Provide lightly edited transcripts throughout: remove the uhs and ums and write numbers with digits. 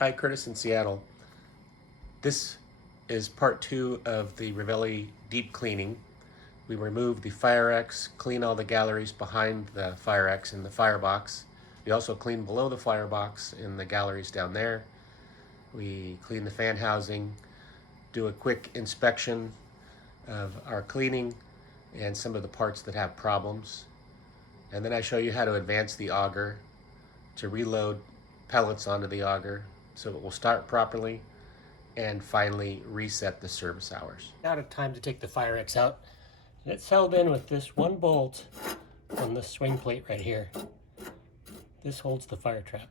Hi, Curtis in Seattle. This is part 2 of the Ravelli deep cleaning. We remove the Firex, clean all the galleries behind the Firex in the Firebox. We also clean below the Firebox in the galleries down there. We clean the fan housing, do a quick inspection of our cleaning and some of the parts that have problems. And then I show you how to advance the auger to reload pellets onto the auger so it will start properly, and finally reset the service hours. Now it's time to take the Firex out. And it's held in with this one bolt on the swing plate right here. This holds the fire trap.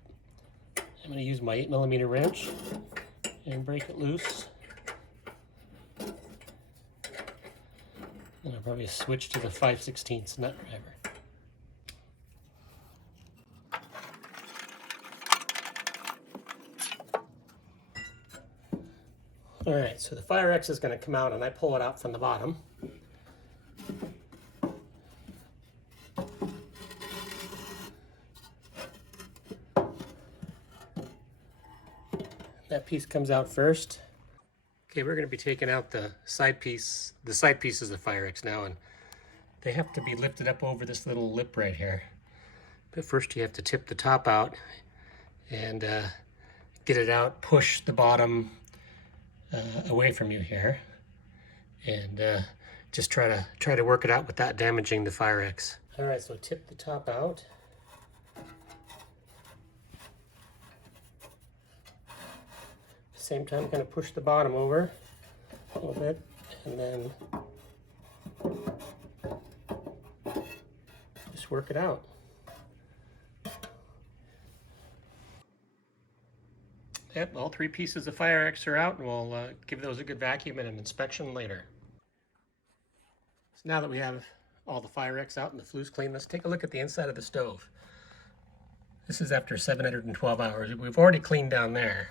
I'm going to use my 8mm wrench and break it loose. And I'll probably switch to the 5/16 nut driver. Alright, so the Firex is going to come out and I pull it out from the bottom. That piece comes out first. Okay, we're going to be taking out the side piece. The side pieces of the Firex now, and they have to be lifted up over this little lip right here. But first you have to tip the top out and get it out, push the bottom away from you here, and just try to work it out without damaging the Firex. All right, so tip the top out. Same time, kind of push the bottom over a little bit, and then just work it out. Yep, all 3 pieces of Firex are out, and we'll give those a good vacuum and an inspection later. So now that we have all the Firex out and the flue's clean, let's take a look at the inside of the stove. This is after 712 hours. We've already cleaned down there,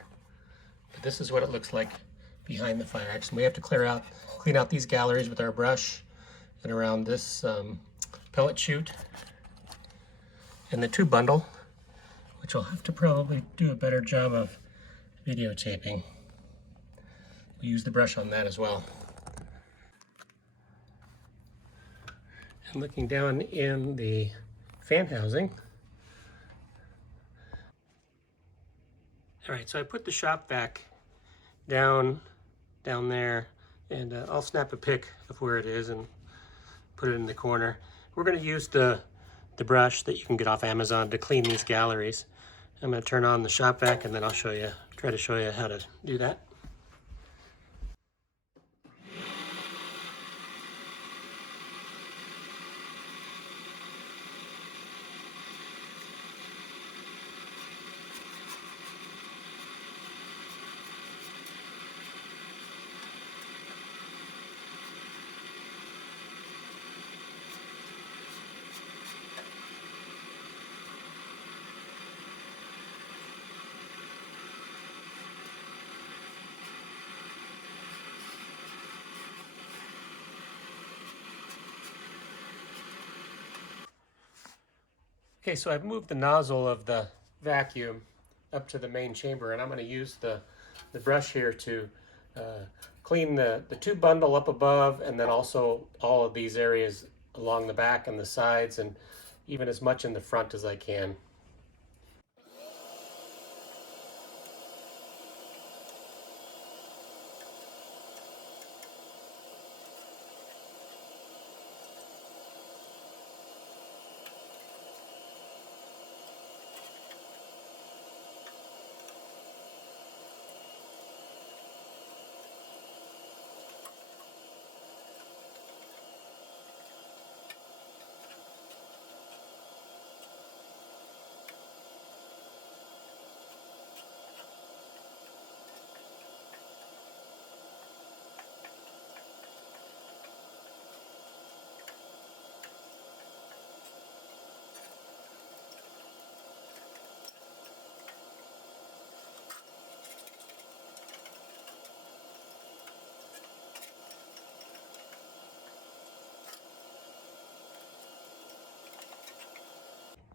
but this is what it looks like behind the Firex. And we have to clean out these galleries with our brush and around this pellet chute and the tube bundle, which I'll have to probably do a better job of videotaping. We use the brush on that as well. And looking down in the fan housing. All right, so I put the shop vac down there, and I'll snap a pic of where it is and put it in the corner. We're going to use the brush that you can get off Amazon to clean these galleries. I'm going to turn on the shop vac, and then I'll try to show you how to do that. Okay, so I've moved the nozzle of the vacuum up to the main chamber, and I'm going to use the brush here to clean the tube bundle up above, and then also all of these areas along the back and the sides, and even as much in the front as I can.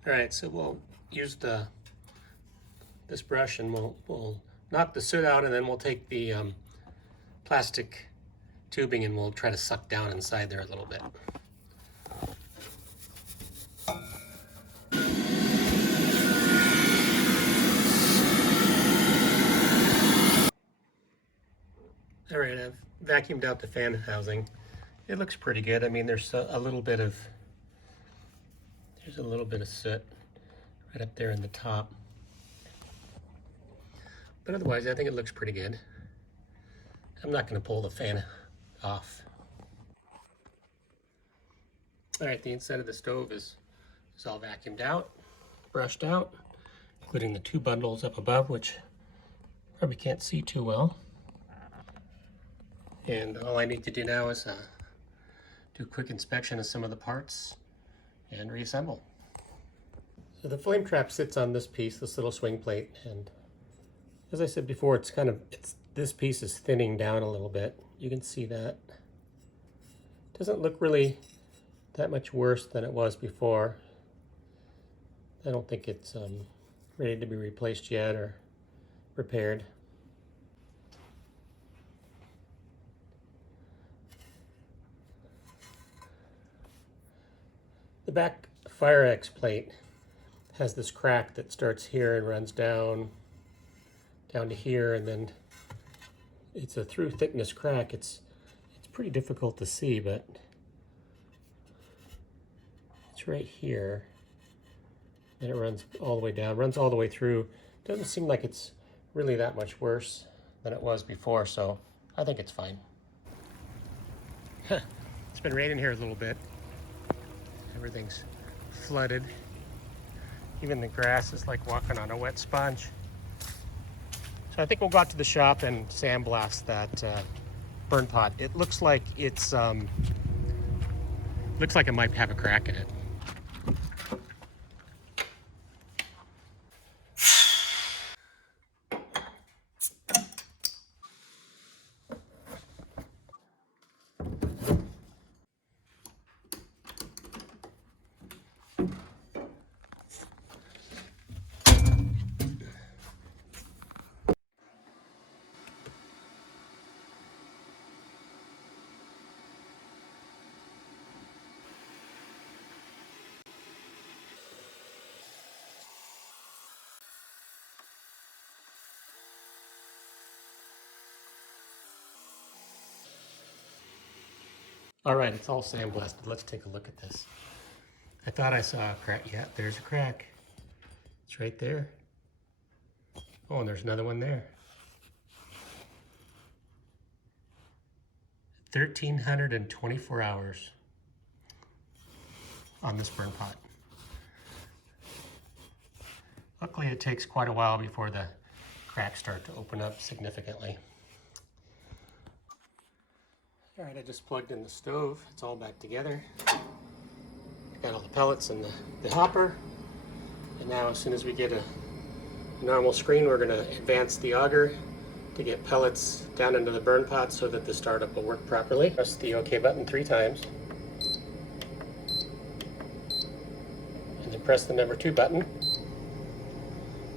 All right, so we'll use this brush, and we'll knock the soot out, and then we'll take the plastic tubing and we'll try to suck down inside there a little bit. All right, I've vacuumed out the fan housing. It looks pretty good. I mean, there's a little bit of soot right up there in the top. But otherwise, I think it looks pretty good. I'm not going to pull the fan off. All right, the inside of the stove is all vacuumed out, brushed out, including the two bundles up above, which probably can't see too well. And all I need to do now is do a quick inspection of some of the parts and reassemble. So the flame trap sits on this piece, this little swing plate, and as I said before, this piece is thinning down a little bit. You can see that. Doesn't look really that much worse than it was before. I don't think it's ready to be replaced yet or repaired. The back Firex plate has this crack that starts here and runs down to here, and then it's a through thickness crack. It's pretty difficult to see, but it's right here, and it runs all the way down, runs all the way through. Doesn't seem like it's really that much worse than it was before, so I think it's fine. It's been raining here a little bit. Everything's flooded. Even the grass is like walking on a wet sponge. So I think we'll go out to the shop and sandblast that burn pot. It looks like it might have a crack in it. All right, it's all sandblasted. Let's take a look at this. I thought I saw a crack. Yeah, there's a crack. It's right there. Oh, and there's another one there. 1,324 hours on this burn pot. Luckily, it takes quite a while before the cracks start to open up significantly. All right, I just plugged in the stove. It's all back together. Got all the pellets in the hopper. And now as soon as we get a normal screen, we're gonna advance the auger to get pellets down into the burn pot so that the startup will work properly. Press the OK button 3 times. And then press the number 2 button.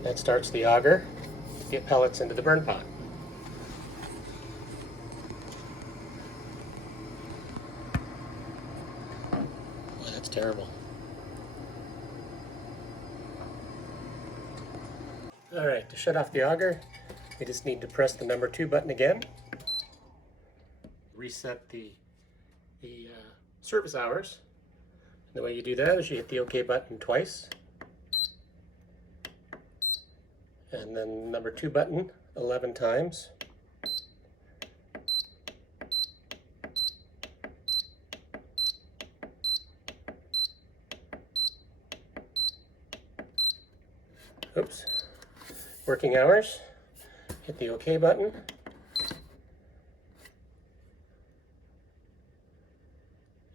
That starts the auger to get pellets into the burn pot. Boy, that's terrible. All right, to shut off the auger, we just need to press the number 2 button again. Reset the service hours. And the way you do that is you hit the OK button twice. And then number 2 button 11 times. Oops. Working hours. Hit the OK button.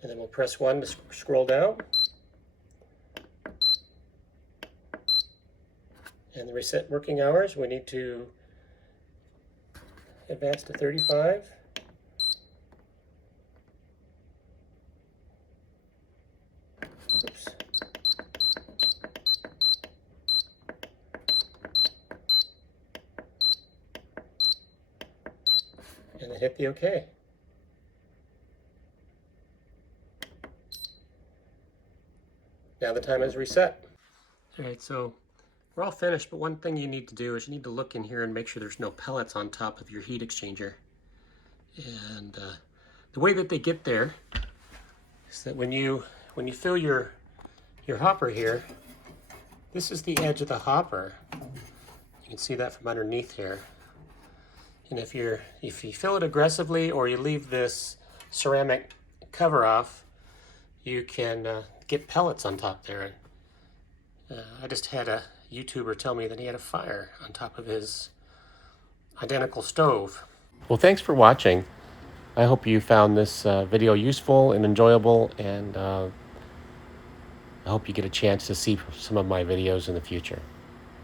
And then we'll press 1 to scroll down. And the reset working hours, we need to advance to 35. Oops. and then hit the OK. Now the time is reset. All right, so we're all finished, but one thing you need to do is you need to look in here and make sure there's no pellets on top of your heat exchanger. And the way that they get there is that when you fill your hopper here, this is the edge of the hopper. You can see that from underneath here. And if you fill it aggressively or you leave this ceramic cover off, you can get pellets on top there. I just had a YouTuber tell me that he had a fire on top of his identical stove. Well, thanks for watching. I hope you found this video useful and enjoyable, and I hope you get a chance to see some of my videos in the future.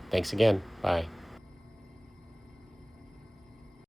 Thanks again. Bye.